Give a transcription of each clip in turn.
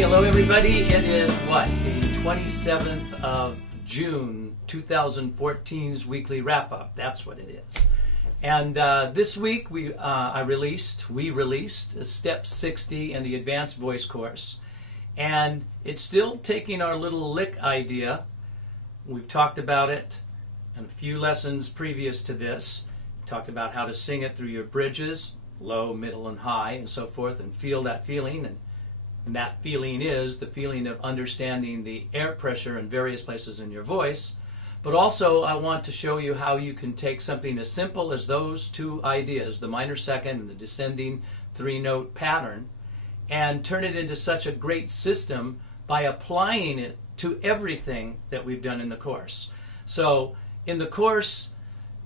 Hey, hello everybody. It is what? The 27th of June 2014's weekly wrap-up. That's what it is. And this week we released Step 60 in the Advanced Voice course. And it's still taking our little lick idea. We've talked about it in a few lessons previous to this. We talked about how to sing it through your bridges, low, middle, and high, and so forth, and feel that feeling. And that feeling is the feeling of understanding the air pressure in various places in your voice. But also I want to show you how you can take something as simple as those two ideas, the minor second and the descending three-note pattern, and turn it into such a great system by applying it to everything that we've done in the course. So in the course,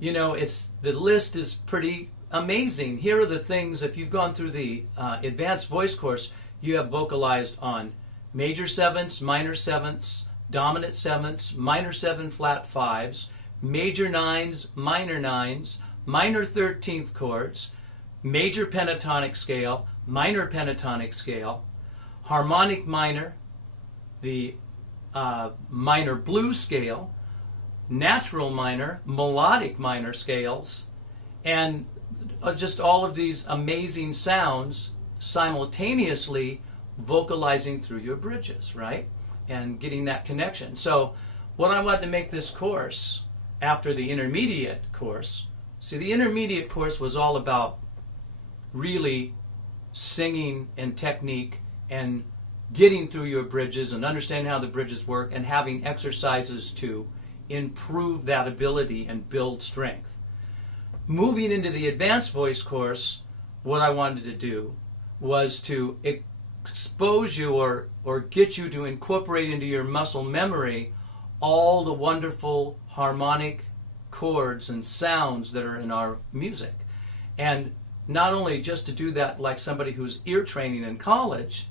you know, the list is pretty amazing. Here are the things, if you've gone through the Advanced Voice course, you have vocalized on major sevenths, minor sevenths, dominant sevenths, minor seven flat fives, major nines, minor 13th chords, major pentatonic scale, minor pentatonic scale, harmonic minor, the minor blues scale, natural minor, melodic minor scales, and just all of these amazing sounds simultaneously vocalizing through your bridges, right? And getting that connection. So what I wanted to make this course after the intermediate course, see, the intermediate course was all about really singing and technique and getting through your bridges and understanding how the bridges work and having exercises to improve that ability and build strength. Moving into the Advanced Voice course, what I wanted to do was to expose you or get you to incorporate into your muscle memory all the wonderful harmonic chords and sounds that are in our music. And not only just to do that like somebody who's ear training in college,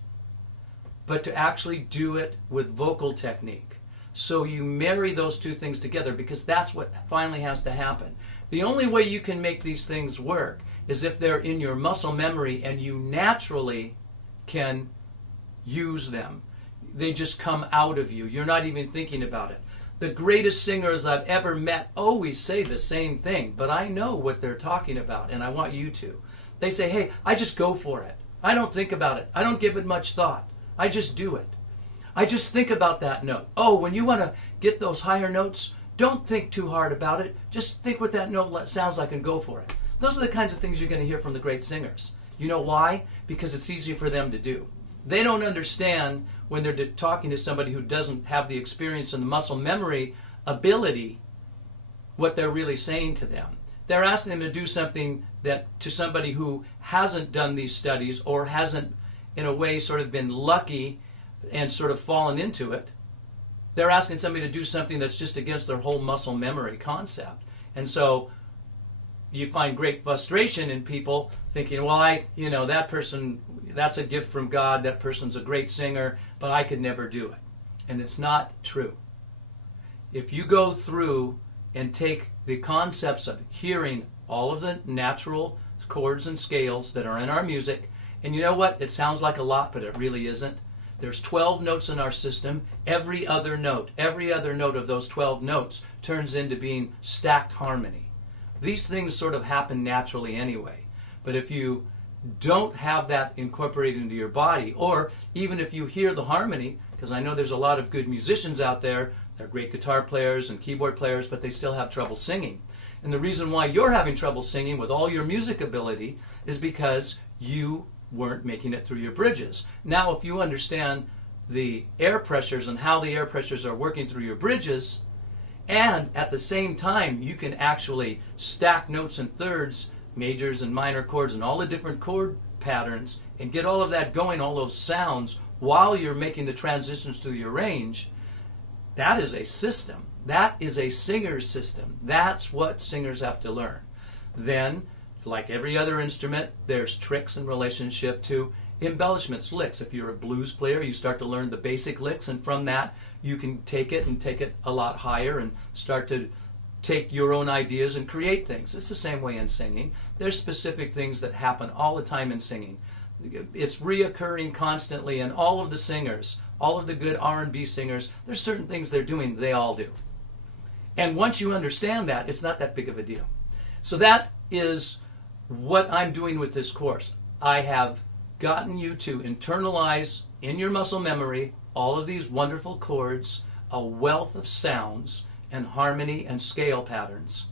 but to actually do it with vocal technique. So you marry those two things together, because that's what finally has to happen. The only way you can make these things work is if they're in your muscle memory and you naturally can use them. They just come out of you. You're not even thinking about it. The greatest singers I've ever met always say the same thing, but I know what they're talking about, and I want you to. They say, hey, I just go for it. I don't think about it. I don't give it much thought. I just do it. I just think about that note. Oh, when you want to get those higher notes, don't think too hard about it. Just think what that note sounds like and go for it. Those are the kinds of things you're going to hear from the great singers. You know why? Because it's easy for them to do. They don't understand when they're talking to somebody who doesn't have the experience and the muscle memory ability what they're really saying to them. They're asking them to do something that to somebody who hasn't done these studies or hasn't in a way sort of been lucky and sort of fallen into it. They're asking somebody to do something that's just against their whole muscle memory concept. And so you find great frustration in people thinking, well, that person, that's a gift from God, that person's a great singer, but I could never do it. And it's not true. If you go through and take the concepts of hearing all of the natural chords and scales that are in our music, and you know what? It sounds like a lot, but it really isn't. There's 12 notes in our system. Every other note of those 12 notes turns into being stacked harmony. These things sort of happen naturally anyway. But if you don't have that incorporated into your body, or even if you hear the harmony, because I know there's a lot of good musicians out there, they're great guitar players and keyboard players, but they still have trouble singing. And the reason why you're having trouble singing with all your music ability is because you weren't making it through your bridges. Now, if you understand the air pressures and how the air pressures are working through your bridges, and at the same time you can actually stack notes and thirds, majors and minor chords and all the different chord patterns, and get all of that going, all those sounds, while you're making the transitions through your range, that is a system. That is a singer's system. That's what singers have to learn. Then, like every other instrument, there's tricks in relationship to embellishments, licks. If you're a blues player, you start to learn the basic licks, and from that you can take it a lot higher and start to take your own ideas and create things. It's the same way in singing. There's specific things that happen all the time in singing. It's reoccurring constantly, and all of the singers, all of the good R&B singers, there's certain things they're doing they all do. And once you understand that, it's not that big of a deal. So that is what I'm doing with this course. I have gotten you to internalize in your muscle memory all of these wonderful chords, a wealth of sounds and harmony and scale patterns.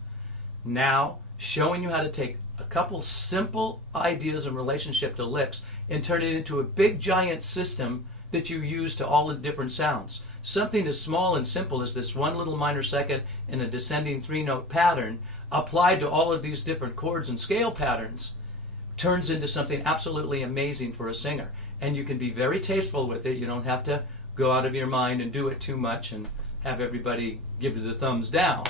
Now, showing you how to take a couple simple ideas in relationship to licks and turn it into a big giant system that you use to all the different sounds. Something as small and simple as this one little minor second in a descending 3-note pattern applied to all of these different chords and scale patterns turns into something absolutely amazing for a singer. And you can be very tasteful with it. You don't have to go out of your mind and do it too much and have everybody give you the thumbs down.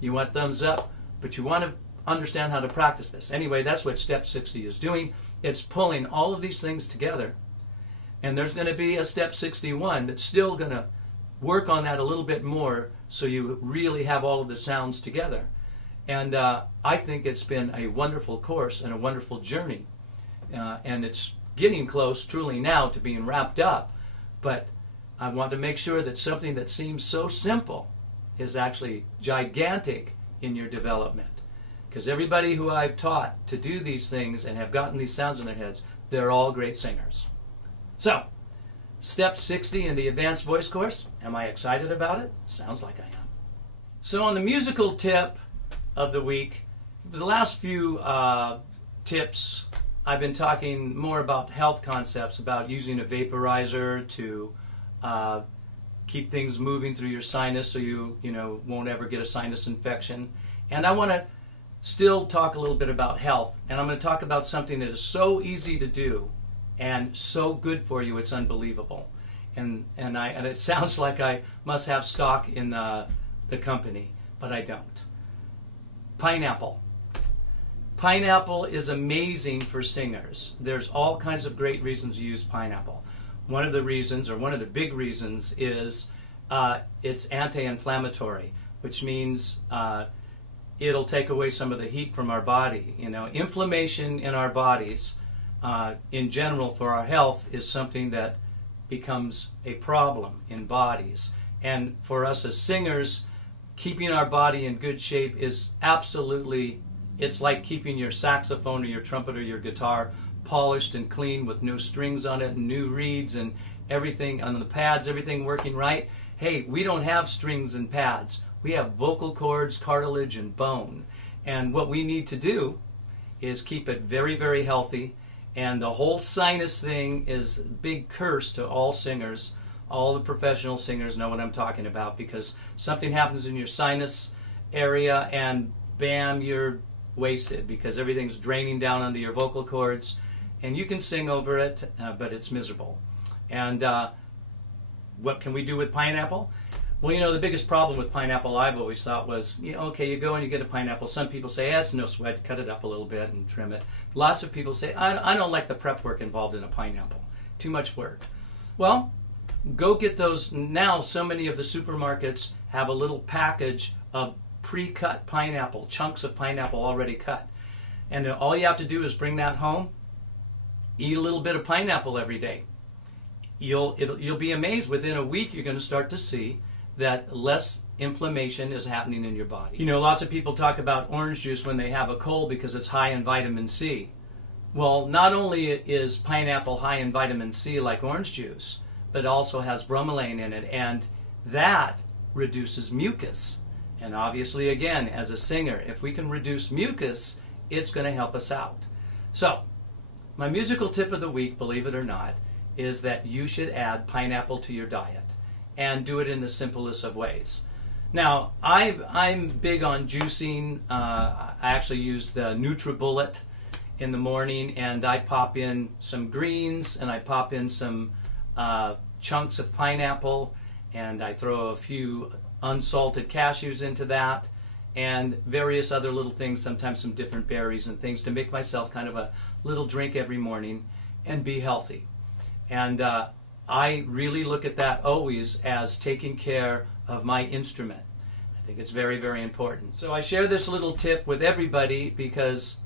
You want thumbs up, but you want to understand how to practice this. Anyway, that's what Step 60 is doing. It's pulling all of these things together. And there's going to be a Step 61 that's still going to work on that a little bit more so you really have all of the sounds together. And I think it's been a wonderful course and a wonderful journey. And it's getting close, truly now, to being wrapped up. But I want to make sure that something that seems so simple is actually gigantic in your development. Because everybody who I've taught to do these things and have gotten these sounds in their heads, they're all great singers. So, Step 60 in the Advanced Voice course. Am I excited about it? Sounds like I am. So on the musical tip of the week, for the last few tips, I've been talking more about health concepts, about using a vaporizer to keep things moving through your sinus so you won't ever get a sinus infection. And I want to still talk a little bit about health, and I'm going to talk about something that is so easy to do and so good for you it's unbelievable. And it sounds like I must have stock in the company, but I don't. Pineapple. Pineapple is amazing for singers. There's all kinds of great reasons to use pineapple. One of the reasons, or one of the big reasons, is it's anti-inflammatory, which means it'll take away some of the heat from our body. Inflammation in our bodies, in general for our health, is something that becomes a problem in bodies. And for us as singers, keeping our body in good shape is absolutely, it's like keeping your saxophone or your trumpet or your guitar polished and clean with no strings on it and new reeds and everything on the pads, everything working right. Hey, we don't have strings and pads. We have vocal cords, cartilage, and bone. And what we need to do is keep it very, very healthy. And the whole sinus thing is a big curse to all singers. All the professional singers know what I'm talking about, because something happens in your sinus area and bam, you're wasted because everything's draining down onto your vocal cords. And you can sing over it, but it's miserable. And what can we do with pineapple? Well, the biggest problem with pineapple I've always thought was, okay, you go and you get a pineapple. Some people say, it's no sweat, cut it up a little bit and trim it. Lots of people say, I don't like the prep work involved in a pineapple. Too much work. Well, go get those. Now, so many of the supermarkets have a little package of pre-cut pineapple, chunks of pineapple already cut. And all you have to do is bring that home, eat a little bit of pineapple every day. You'll be amazed. Within a week, you're going to start to see that less inflammation is happening in your body. Lots of people talk about orange juice when they have a cold because it's high in vitamin C. Well, not only is pineapple high in vitamin C like orange juice, but it also has bromelain in it, and that reduces mucus. And obviously, again, as a singer, if we can reduce mucus, it's going to help us out. So, my musical tip of the week, believe it or not, is that you should add pineapple to your diet, and do it in the simplest of ways. Now, I'm big on juicing. I actually use the NutriBullet in the morning, and I pop in some greens, and I pop in some chunks of pineapple, and I throw a few unsalted cashews into that, and various other little things, sometimes some different berries and things, to make myself kind of a little drink every morning and be healthy. And I really look at that always as taking care of my instrument. I think it's very, very important. So I share this little tip with everybody because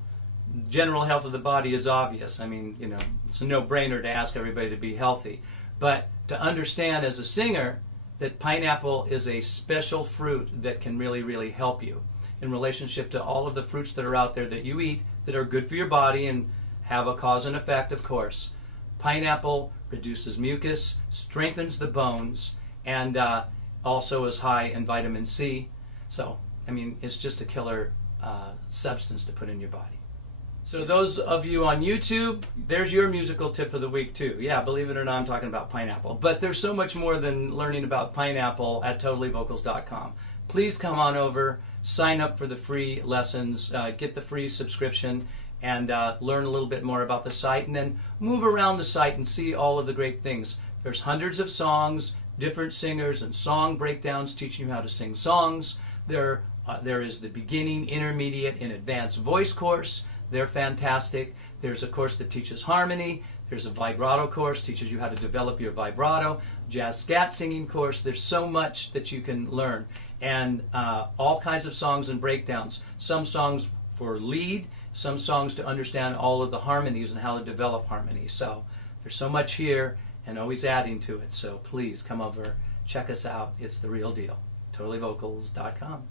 general health of the body is obvious. I mean, you know, it's a no-brainer to ask everybody to be healthy. But to understand as a singer that pineapple is a special fruit that can really, really help you in relationship to all of the fruits that are out there that you eat that are good for your body and have a cause and effect, of course. Pineapple reduces mucus, strengthens the bones, and also is high in vitamin C. So, I mean, it's just a killer substance to put in your body. So those of you on YouTube, there's your musical tip of the week too. Yeah, believe it or not, I'm talking about pineapple. But there's so much more than learning about pineapple at totallyvocals.com. Please come on over, sign up for the free lessons, get the free subscription, and learn a little bit more about the site, and then move around the site and see all of the great things. There's hundreds of songs, different singers, and song breakdowns teaching you how to sing songs. There is the beginning, intermediate, and advanced voice course. They're fantastic. There's a course that teaches harmony. There's a vibrato course, teaches you how to develop your vibrato. Jazz scat singing course. There's so much that you can learn. And all kinds of songs and breakdowns. Some songs for lead, some songs to understand all of the harmonies and how to develop harmony. So there's so much here and always adding to it. So please come over, check us out. It's the real deal. totallyvocals.com.